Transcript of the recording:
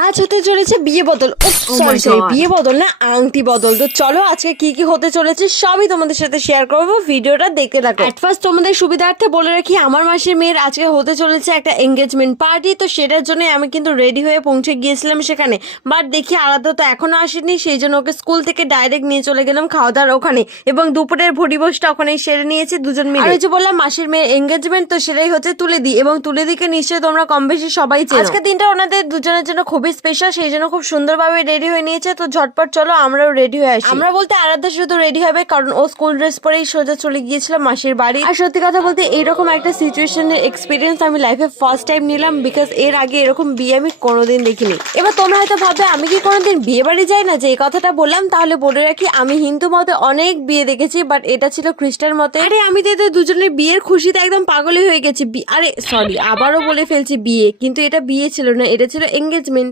আজ হতে চলেছে বিয়ে বদল। সরি সরি, বিয়ে বদল না, আংটি বদল। তো চলো আজকে কি কি হতে চলেছে সবই তোমাদের সাথে শেয়ার করবো, ভিডিওটা দেখতে থাকো। এট ফার্স্ট তোমাদের সুবিধার্থে বলে রাখি, আমার মাসির মেয়ের আজকে হতে চলেছে একটা এঙ্গেজমেন্ট পার্টি। তো সেটার জন্য আমি কিন্তু রেডি হয়ে পৌঁছে গিয়েছিলাম সেখানে, বাট দেখি আলাদা তো এখনো আসেনি, সেই জন্য ওকে স্কুল থেকে ডাইরেক্ট নিয়ে চলে গেলাম খাওয়া দাওয়ার ওখানে, এবং দুপুরের ভরি বসটা ওখানেই সেরে নিয়েছি দুজন মিলে। আর ওই যে বললাম মাসির মেয়ের এঙ্গেজমেন্ট, তো সেটাই হচ্ছে তুলেদি, এবং তুলেদিকে নিশ্চয়ই তোমরা কম বেশি সবাই চেনো। আজকে দিনটা ওনাদের দুজনের জন্য খুবই স্পেশাল, সেই জন্য খুব সুন্দরভাবে রেডি হয়ে নিয়েছে। তো ঝটপট চলো আমরাও রেডি হয়ে আসি। আমরা বলতে আরাধ্যা শুধু রেডি হবে, কারণ ও স্কুল ড্রেস পরেই সোজা চলে গিয়েছিল মাসির বাড়ি। আর সত্যি কথা বলতে এইরকম একটা সিচুয়েশনের এক্সপিরিয়েন্স আমি লাইফে ফার্স্ট টাইম নিলাম, বিকজ এর আগে এরকম বিয়ে আমি কোনোদিন দেখিনি। এবার তোমরা হয়তো ভাববে আমি কি কোনোদিন বিয়ে বাড়ি যাই না যে এই কথাটা বললাম, তাহলে বলে রাখি আমি হিন্দু মতে অনেক বিয়ে দেখেছি, বাট এটা ছিল খ্রিস্টান মতে। আরে আমি তো এদের দুজনের বিয়ের খুশিতে একদম পাগলই হয়ে গেছি। আরে সরি, আবারও বলে ফেলছি বিয়ে, কিন্তু এটা বিয়ে ছিল না, এটা ছিল এঙ্গেজমেন্ট।